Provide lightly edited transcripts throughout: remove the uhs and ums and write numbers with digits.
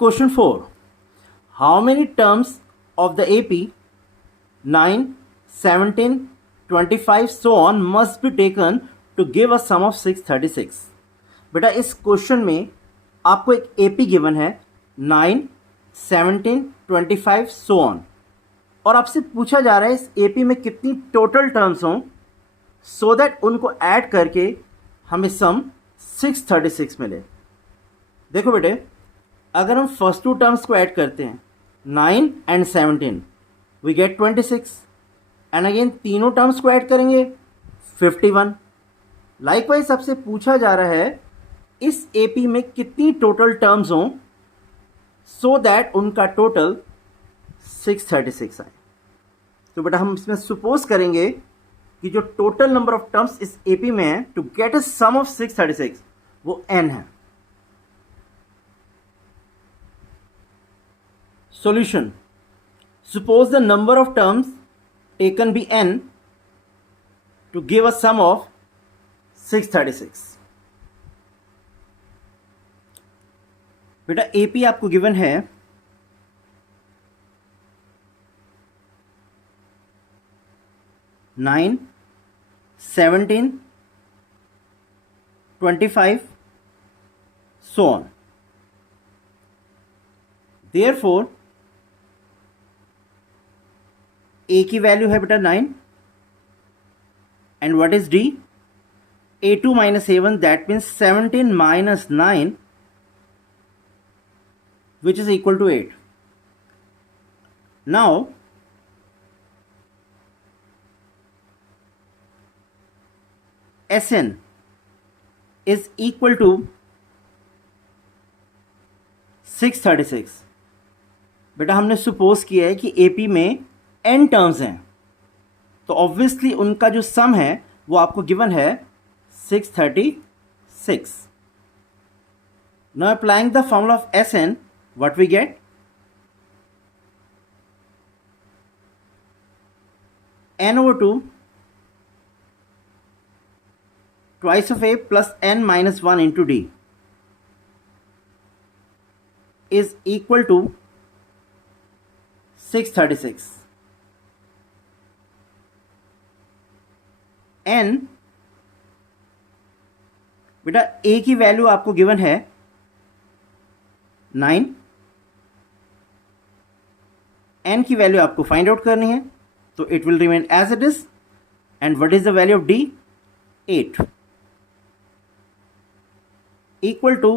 Question 4. How many terms of the AP 9, 17, 25 so on must be taken to give a sum of 636? बेटा इस question में आपको एक AP given है 9, 17, 25 so on और आपसे पूछा जा रहा है इस AP में कितनी टोटल टर्म्स हों सो दैट उनको ऐड करके हमें सम 636 मिले। देखो बेटे, अगर हम फर्स्ट टू टर्म्स को ऐड करते हैं 9 and 17 we get 26 and again तीनों टर्म्स को ऐड करेंगे 51। लाइकवाइज आपसे पूछा जा रहा है इस AP में कितनी टोटल टर्म्स हों सो दैट उनका टोटल 636 आए। तो बेटा हम इसमें सपोज करेंगे कि जो टोटल नंबर ऑफ टर्म्स इस AP में है to get a sum of 636 वो n है। Solution. Suppose the number of terms taken be n to give a sum of 636. बेटा AP आपको गिवन है 9, 17, 25 so on. Therefore A की value है बेटा 9 and what is D? A2 minus A1 that means 17 minus 9 which is equal to 8. Now Sn is equal to 636। बेटा हमने suppose किया है कि AP में n टर्म्स हैं तो ऑब्वियसली उनका जो सम है वो आपको गिवन है 636। Now applying the formula of Sn what we get? n/2 twice of A plus n minus 1 into D is equal to 636. n बेटा A की वैल्यू आपको गिवन है 9, n की वैल्यू आपको फाइंड आउट करनी है तो it will remain as it is and what is the value of D? 8 equal to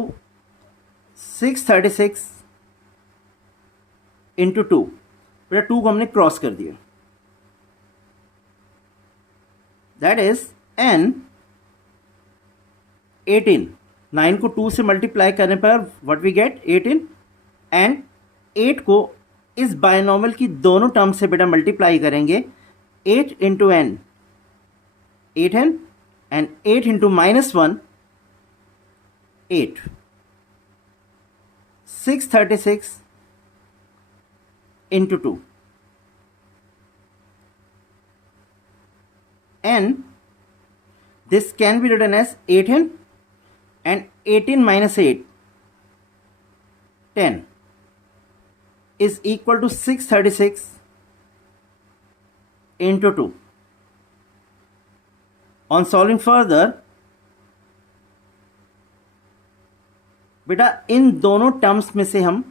636 into 2। बेटा 2 को हमने क्रॉस कर दिया दैट इज n 18। 9 को 2 से मल्टीप्लाई करने पर व्हाट वी गेट 18 एंड 8 को इस बायनॉमियल की दोनों टर्म से बेटा मल्टीप्लाई करेंगे 8 into n 8n and 8 into -1 8 636 into 2 and this can be written as 8n and 18 minus 8 10 is equal to 636 into 2. On solving further बेटा इन दोनों टर्म्स में से हम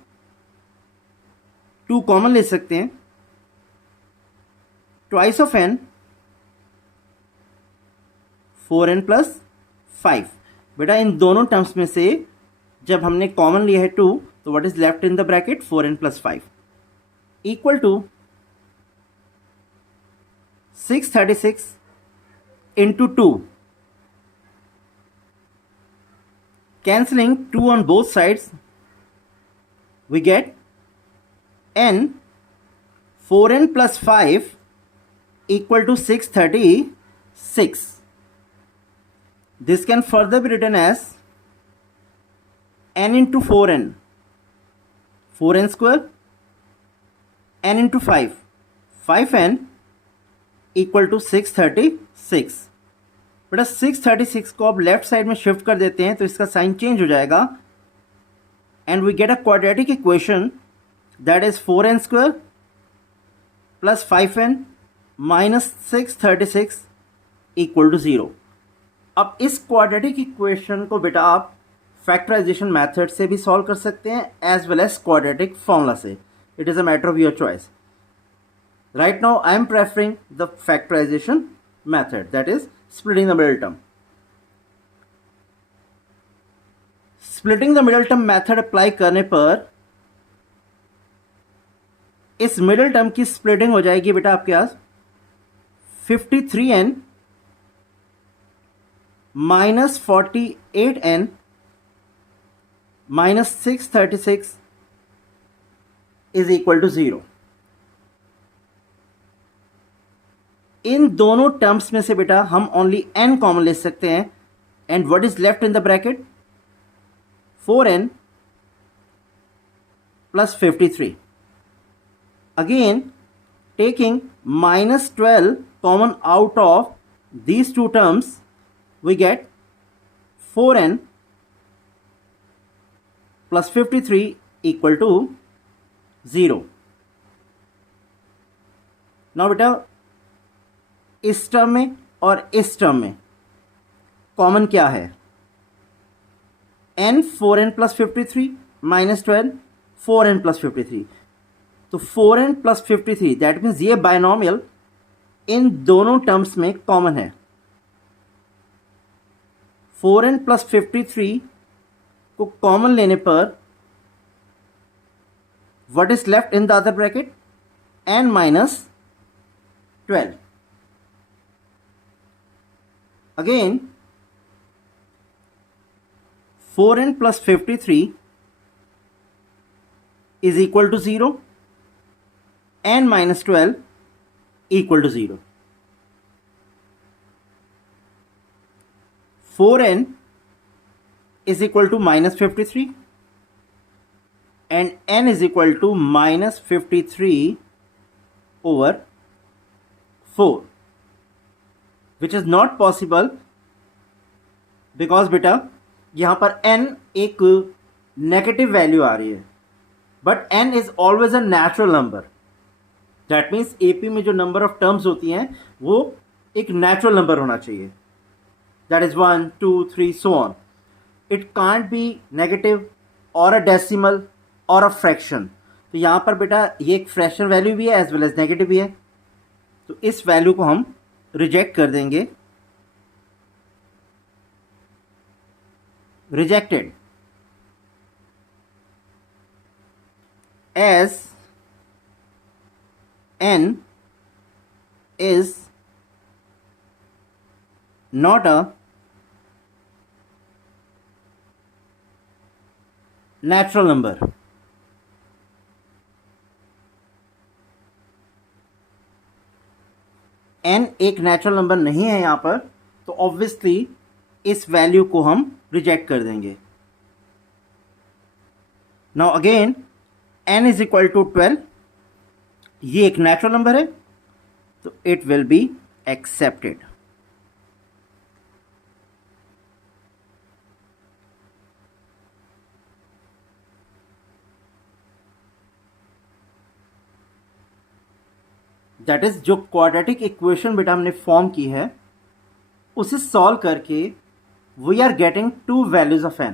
2 कॉमन ले सकते हैं twice of n 4n plus 5। बेटा इन दोनों टर्म्स में से जब हमने कॉमन लिया है 2 तो what is left in the bracket 4n plus 5 equal to 636 into 2 cancelling 2 on both sides we get n 4n plus 5 equal to 636. This can further be written as n into 4n 4n square n into 5 5n equal to 636। बेटा 636 को अब left side में shift कर देते हैं तो इसका sign change हो जाएगा and we get a quadratic equation that is 4n square plus 5n minus 636 equal to 0. अब इस क्वाड्रेटिक इक्वेशन को बेटा आप फैक्टराइजेशन मेथड से भी सॉल्व कर सकते हैं as well as quadratic formula से. It is a matter of your choice. Right now I am preferring the factorisation method, that is splitting the middle term. Splitting the middle term method apply करने पर इस middle term की splitting हो जाएगी बेटा आपके पास 53n minus 48n minus 636 is equal to 0. इन दोनों टर्म्स में से बेटा हम ओनली n कॉमन ले सकते हैं. And what is left in the bracket? 4n plus 53. Again, taking minus 12 common out of these two terms, we get 4n plus 53 equal to 0. Now बेटा इस टर्म में और इस टर्म में कॉमन क्या है? n 4n plus 53 minus 12 4n plus 53. तो 4n plus 53 that means ये बायनॉमियल इन दोनों टर्म्स में कॉमन है. 4n प्लस 53 को कॉमन लेने पर what is left in the other bracket? n minus 12. Again 4n plus 53 is equal to 0. n minus 12 equal to 0. 4n is equal to minus 53 and n is equal to minus 53 over 4, which is not possible because बेटा यहाँ पर n एक negative value आ रही है, but n is always a natural number. That means AP में जो number of terms होती हैं वो एक नेचुरल नंबर होना चाहिए. That is 1 2 3 so on. It can't be negative और अ डेसिमल और अ फ्रैक्शन. तो यहाँ पर बेटा ये एक फ्रैक्शन वैल्यू भी है एज वेल एज नेगेटिव भी है. तो इस वैल्यू को हम रिजेक्ट कर देंगे. Rejected as n is not a natural number. n एक नेचुरल नंबर नहीं है यहाँ पर, तो ऑब्वियसली इस वैल्यू को हम रिजेक्ट कर देंगे. Now again n is equal to 12. ये एक नेचुरल नंबर है तो it will be accepted. That is जो क्वाड्रेटिक इक्वेशन बेटा हमने फॉर्म की है उसे सॉल्व करके we are getting two values of n.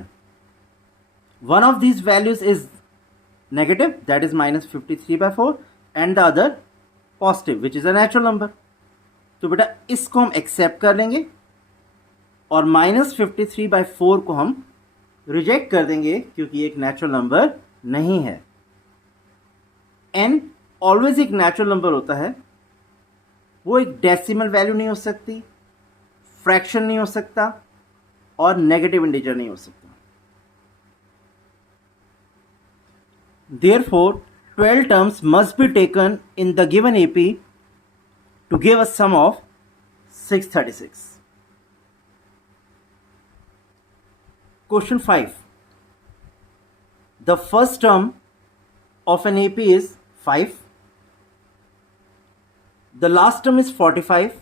One of these values is negative that is minus 53/4 and the other positive which is a natural number. तो बेटा इसको हम एक्सेप्ट कर लेंगे और माइनस 53/4 को हम रिजेक्ट कर देंगे क्योंकि एक नेचुरल नंबर नहीं है. n ऑलवेज एक नेचुरल नंबर होता है. वो एक डेसिमल वैल्यू नहीं हो सकती, फ्रैक्शन नहीं हो सकता और नेगेटिव इंटीजर नहीं हो सकता. Therefore 12 terms must be taken in the given AP to give a sum of 636. Question 5. The first term of an AP is 5. The last term is 45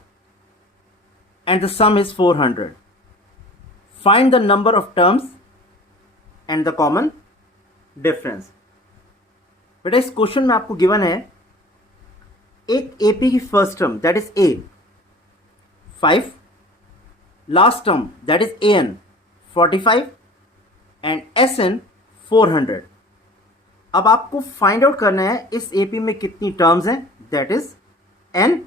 and the sum is 400. Find the number of terms and the common difference. बेटा इस question में आपको given है एक AP की first term that is A 5, last term that is A N 45 and S N 400। अब आपको find out करना है इस एपी में कितनी टर्म्स हैं, that is n,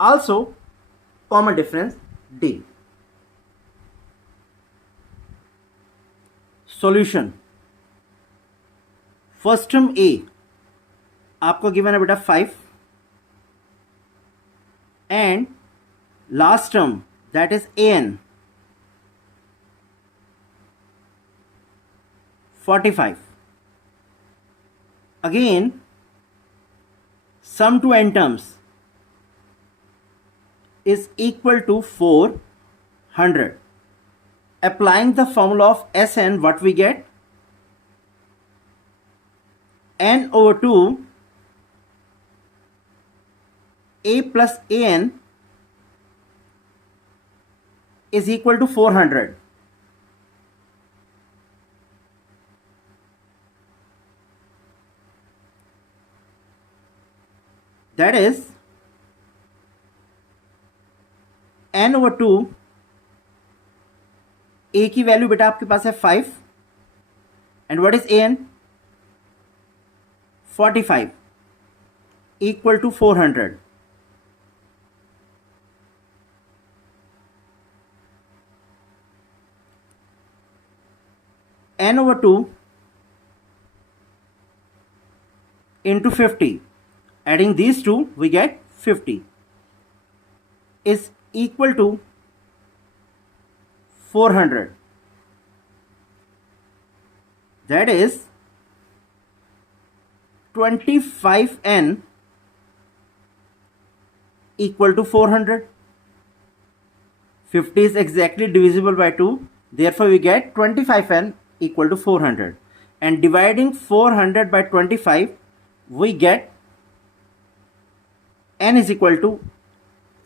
also common difference d. Solution, first term a आपको गिवन है बेटा 5 and last term that is A N 45. Again, sum to n terms is equal to 400. Applying the formula of Sn, what we get? N over 2 A plus An is equal to 400. That is n over 2, a की value बेटा आपके पास है 5 and what is an 45 equal to 400। n over 2 into 50, adding these two we get 50 is equal to 400. That is 25n equal to 400. 50 is exactly divisible by 2, therefore we get 25n equal to 400, and dividing 400 by 25 we get n is equal to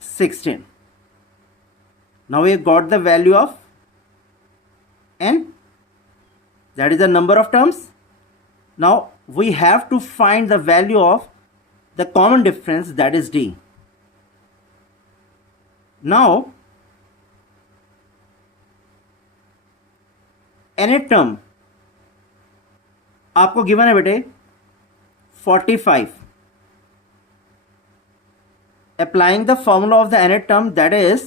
16. Now we have got the value of n, that is the number of terms. Now we have to find the value of the common difference, that is d. Now nth term आपको given है बेटे 45. Applying the formula of the nth term, that is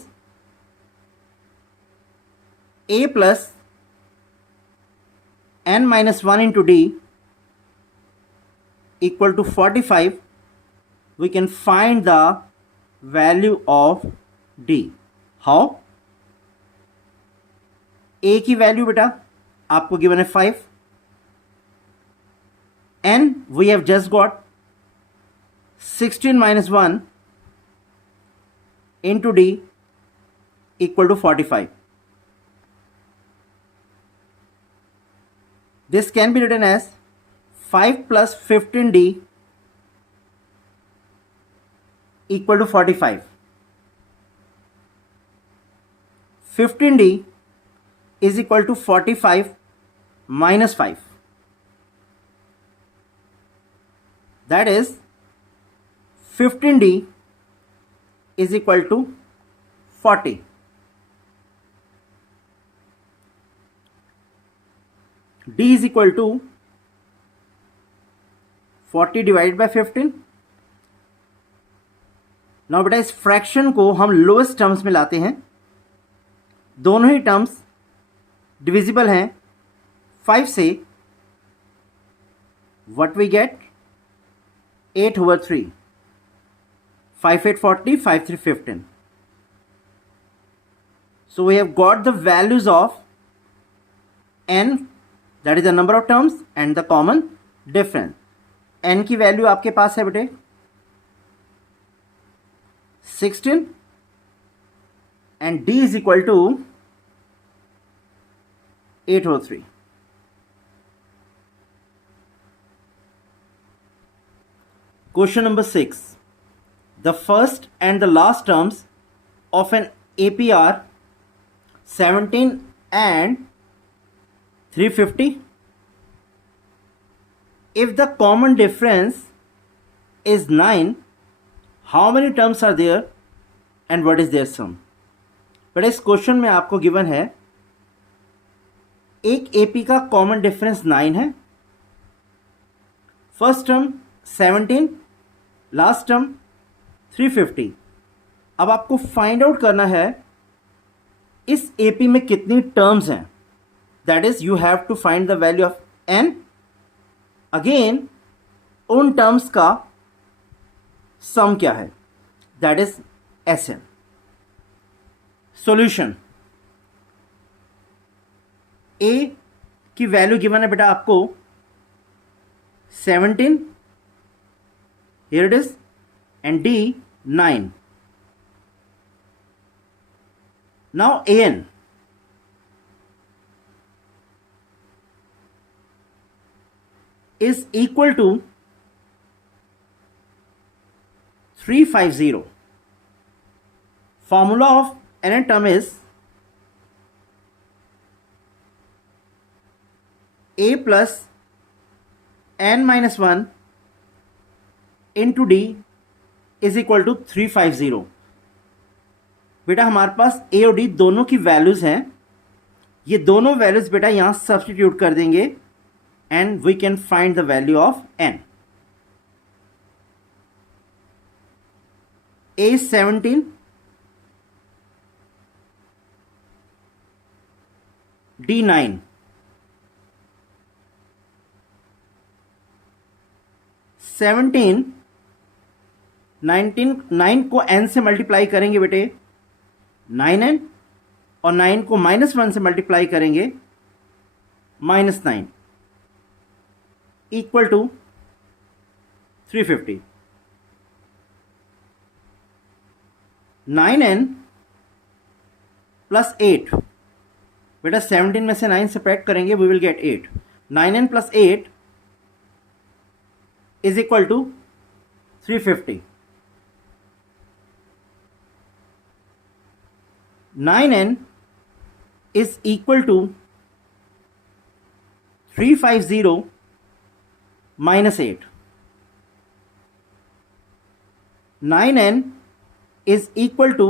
a plus n minus 1 into d equal to 45, we can find the value of d. How? a की value बेटा आपको given है 5, n we have just got 16 minus 1 into d equal to 45. This can be written as 5 plus 15d equal to 45. 15d is equal to 45 minus 5. That is 15d is equal to 40. d is equal to 40 divided by 15. Now बेटा इस fraction को हम lowest terms में लाते हैं, दोनों ही terms divisible हैं 5 से, what we gate 8 over 3, 5 8 40, 5 3 15. So we have got the values of n, that is the number of terms, and the common difference. n की वैल्यू आपके पास है बेटे 16 and d is equal to 8 over 3. Question number 6. The first and the last terms of an AP are 17 and 350. If the common difference is 9, how many terms are there and what is their sum? But इस question में आपको given है एक AP का common difference 9 है, first term 17, last term 350। अब आपको find out करना है इस एपी में कितनी टर्म्स हैं, that is you have to find the value of n. Again उन टर्म्स का सम क्या है, that is S n. Solution, a की वैल्यू गिवन है बेटा आपको 17, here it is, and d 9। Now a n, is equal to 350. Formula of n term is a plus n minus 1 into d is equal to 350. बेटा हमारे पास a और d दोनों की values हैं, ये दोनों वैल्यूज बेटा यहां सब्स्टिट्यूट कर देंगे and we can find the value of n. A is 17, D 9, 17, 19, 9 को n से मल्टीप्लाई करेंगे बेटे 9n, और 9 को -1 से मल्टीप्लाई करेंगे -9 इक्वल टू 350। 9n प्लस 8, बेटा 17 में से 9 सब्ट्रैक्ट करेंगे we will get 8। 9n plus 8 is equal to 350। 9n is equal to 350 minus 8. 9n is equal to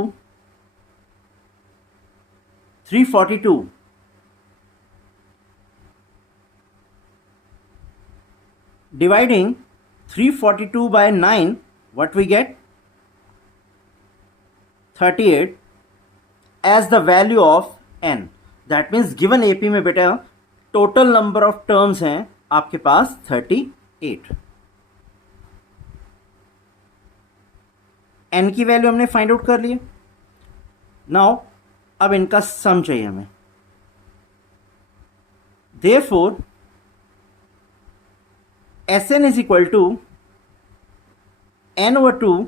342. Dividing 342 by 9, what we get? 38 as the value of n. That means given AP में बेटा total number of terms हैं आपके पास 38। n की वैल्यू हमने find out कर लिए। नाउ अब इनका सम चाहिए हमें, therefore Sn is equal to n/2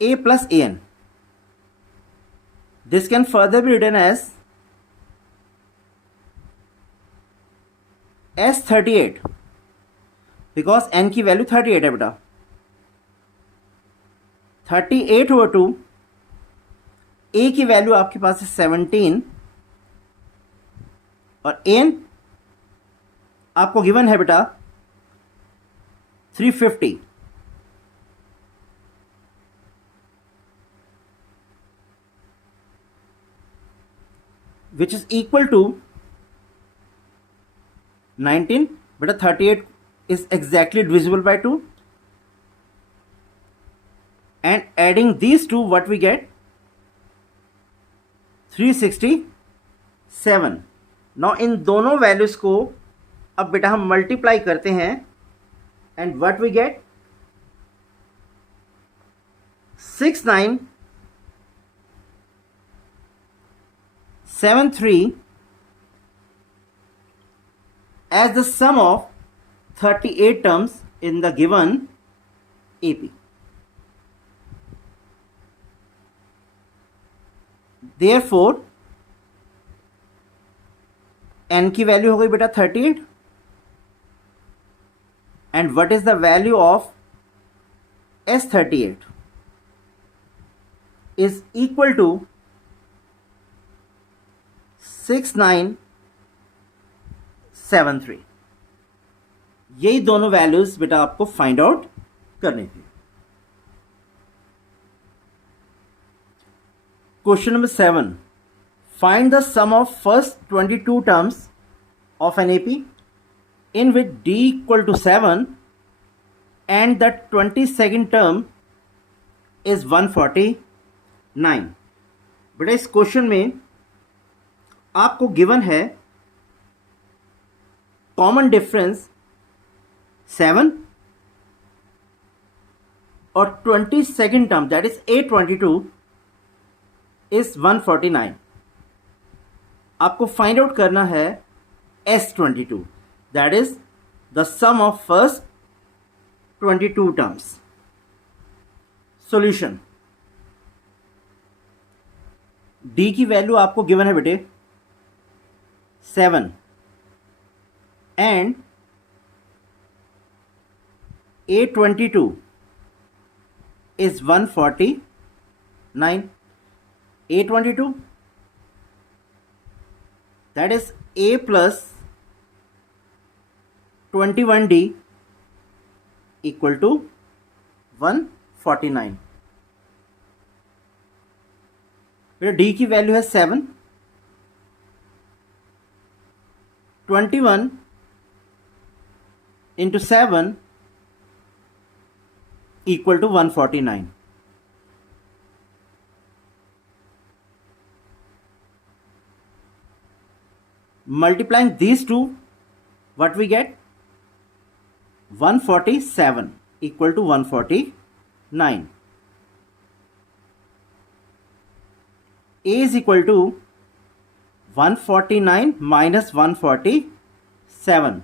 a plus an. This can further be written as S38 because n की वैल्यू 38 है बेटा। 38/2 a की वैल्यू आपके पास है 17 और n आपको गिवन है बेटा 350। which is equal to 19, बेटा 38 is exactly divisible by 2, and adding these two what we get 367. now इन दोनों वैल्यूज को अब बेटा हम मल्टीप्लाई करते हैं and what we get 6973 as the sum of 38 terms in the given AP. Therefore, n की value हो गई बेटा 38 and what is the value of S38 is equal to 73। यही दोनों वैल्यूज बेटा आपको फाइंड आउट करनी थी। Question number 7, find the sum of first 22 terms of an AP in which d equal to 7 and the 22nd term is 149। बेटा इस question में आपको गिवन है कॉमन डिफरेंस 7 और 22nd term that is A22 is 149। आपको find out करना है S22, that is the sum of first 22 terms। solution, d की वैल्यू आपको गिवन है बेटे 7 and A22 is 149। A22 that is A plus 21d equal to 149। फिर d की value है 7, 21 into 7 equal to 149। multiplying these two, what we get? 147 equal to 149। A is equal to 149 minus 147।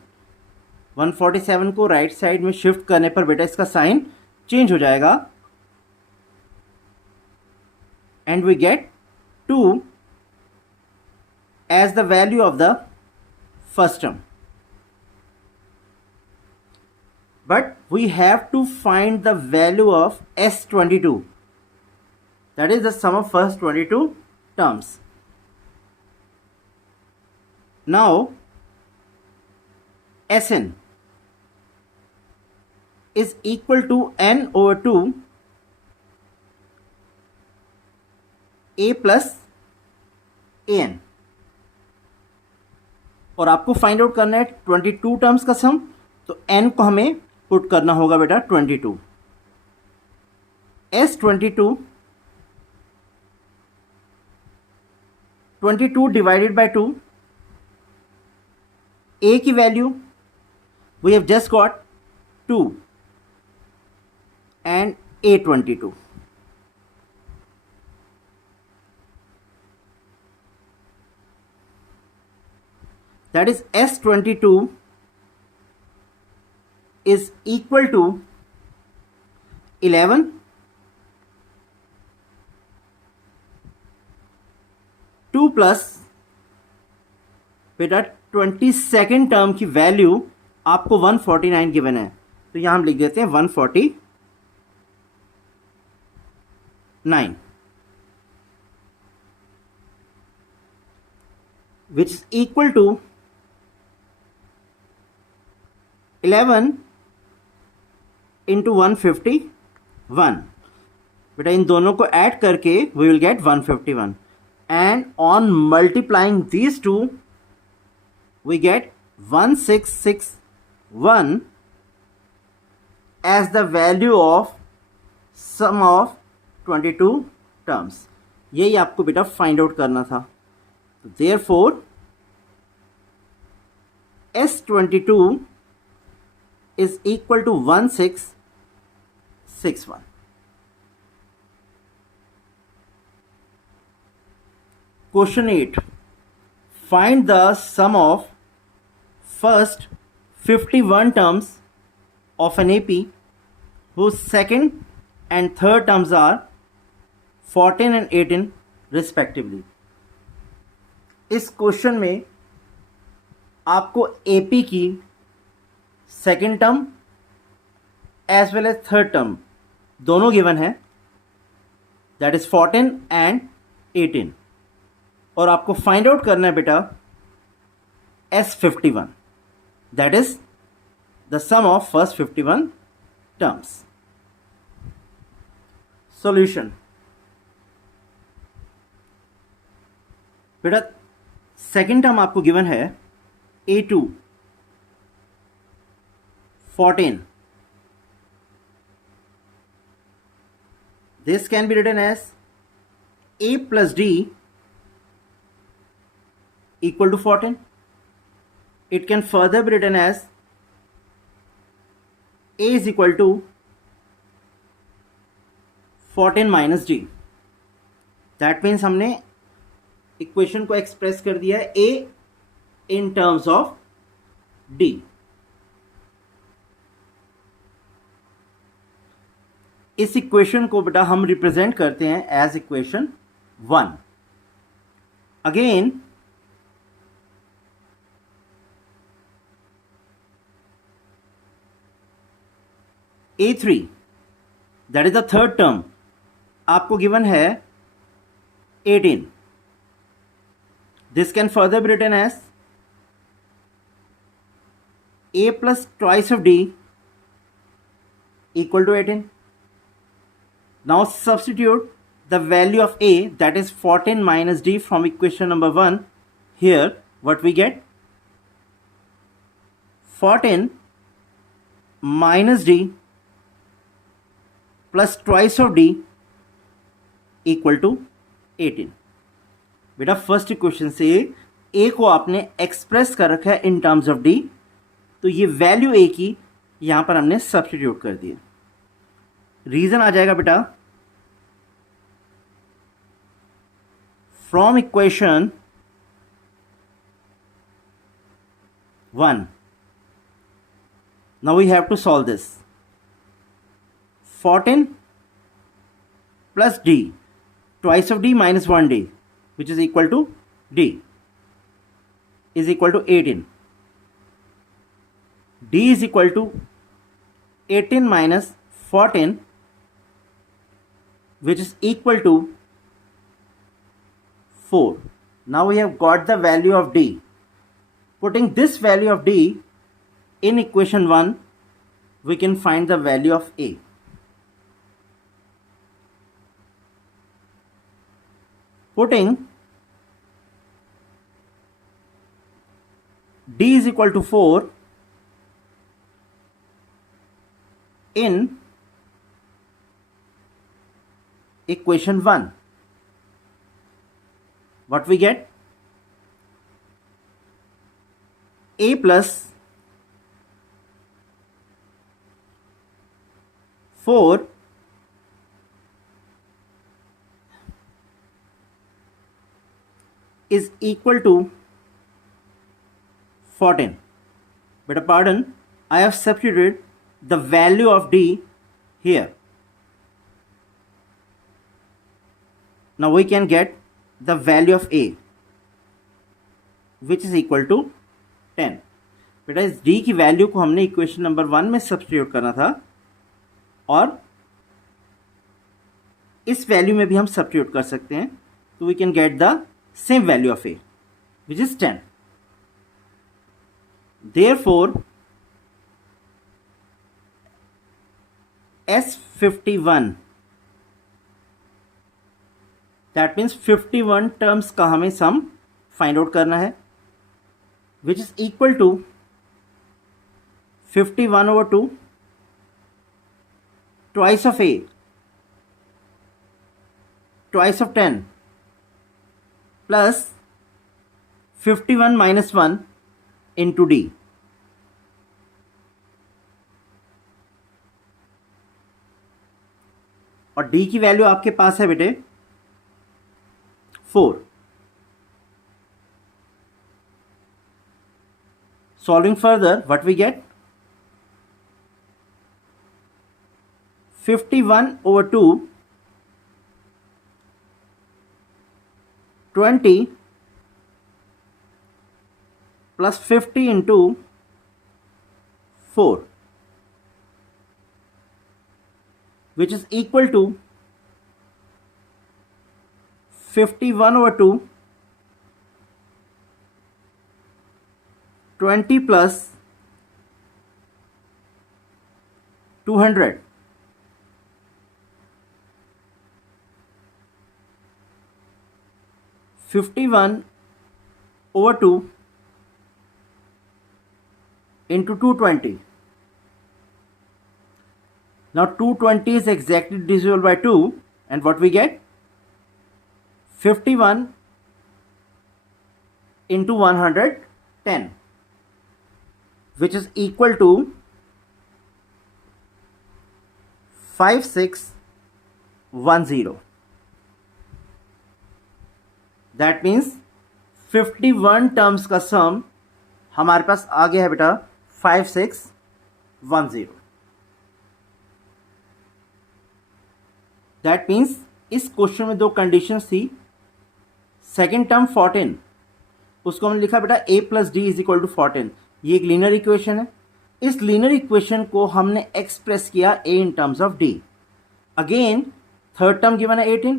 147 को right side में shift करने पर बेटा इसका sign change हो जाएगा and we get 2 as the value of the first term, but we have to find the value of S22, that is the sum of first 22 terms। now Sn is equal to n over 2 a plus an, और आपको find out करना है 22 terms का सम, तो n को हमें put करना होगा बेटा 22। S22 22 डिवाइडेड बाय 2, a की वैल्यू we have just got 2 and A22। that is S22 is equal to 11 2 plus बेटा 22nd टर्म की वैल्यू आपको 149 गिवन है, तो यहां हम लिख देते हैं 149 which is equal to 11 into 151। बेटा इन दोनों को ऐड करके we will get 151 and on multiplying these two we get 1661 as the value of sum of 22 terms। यही आपको बेटा फाइंड आउट करना था। therefore S22 is equal to 1661। Question 8, find the sum of first 51 terms of an AP whose second and third terms are 14 and 18 respectively। इस question में आपको AP की second term as well as third term दोनों given है, that is 14 and 18, और आपको find out करना है बेटा S51। That is the sum of first 51 terms. Solution. बेटा सेकेंड टर्म आपको गिवन है a2 14. This can be written as a plus d equal to 14. It can further be written as a is equal to 14 minus d. That means हमने equation को express कर दिया है a in terms of d. इस equation को बेटा हम represent करते हैं as equation 1. Again a3 that is the third term आपको गिवन है 18. This can further be written as a plus twice of d equal to 18. Now substitute the value of a, that is 14 minus d, from equation number 1. Here what we get? 14 minus d plus twice of d equal to 18. बेटा first equation से a को आपने express कर रखा है इन terms of d, तो ये value a की यहां पर हमने सब्स्टिट्यूट कर दी. रीजन आ जाएगा बेटा from equation 1. Now we have to solve this. 14 plus d twice of d minus 1d which is equal to d is equal to 18. d is equal to 18 minus 14 which is equal to 4. Now we have got the value of d. Putting this value of d in equation 1, we can find the value of a. Putting d is equal to 4 in equation 1, what we get? A plus 4 is equal to 14. But pardon, I have substituted the value of d here. Now we can get the value of a, which is equal to 10. बेटा इस d की value को हमने equation number 1 में substitute करना था, और इस वैल्यू में भी हम सब्स्टिट्यूट कर सकते हैं, तो we can get the same value of a, which is 10. Therefore S51, that means 51 terms का हमें सम फाइंड आउट करना है, which is equal to 51/2 twice of a twice of 10 plus 51 minus 1 into d. और d की value आपके पास है बेटे 4. Solving further, what we get? 51/2 20 plus 50 into 4, which is equal to 51/2 20 plus 200. (51 over 2 into 220). Now 220 is exactly divisible by 2, and what we get? 51 into 110, which is equal to 5610. That means 51 terms का सम हमारे पास आ गया है बेटा 5610. That means इस question में दो conditions थी. Second term 14, उसको हमने लिखा बेटा a plus D is equal to 14. ये एक लीनियर इक्वेशन है. इस लीनियर इक्वेशन को हमने एक्सप्रेस किया a in terms of d. Again third term given है 18.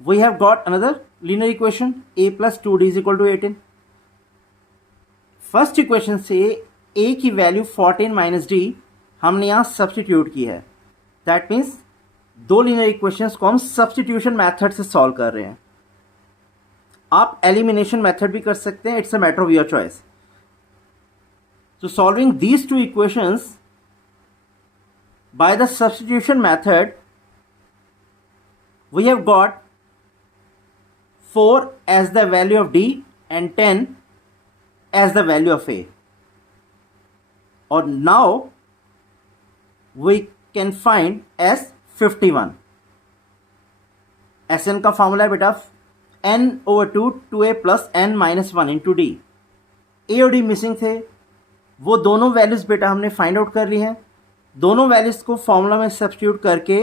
We have got another linear equation a plus 2d is equal to 18. First equation से a की वैल्यू 14 माइनस d हमने यहां सब्सटीट्यूट की है. दैट मीन्स दो linear equations को हम सब्सटीट्यूशन मेथड से सॉल्व कर रहे हैं. आप एलिमिनेशन मेथड भी कर सकते हैं. It's a matter of your choice. So solving these two equations by the substitution method, we have got 4 as the value of d and 10 as the value of a. Or now we can find s 51. Sn का formula है बेटा n over 2 2a plus n minus 1 into d. a और d missing थे, वो दोनों values बेटा हमने find out कर ली हैं. दोनों वैल्यूज को फॉर्मूला में सब्स्टिट्यूट करके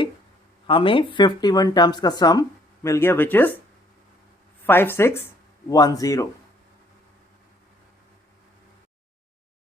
हमें 51 टर्म्स का सम मिल गया, विच इज 5610.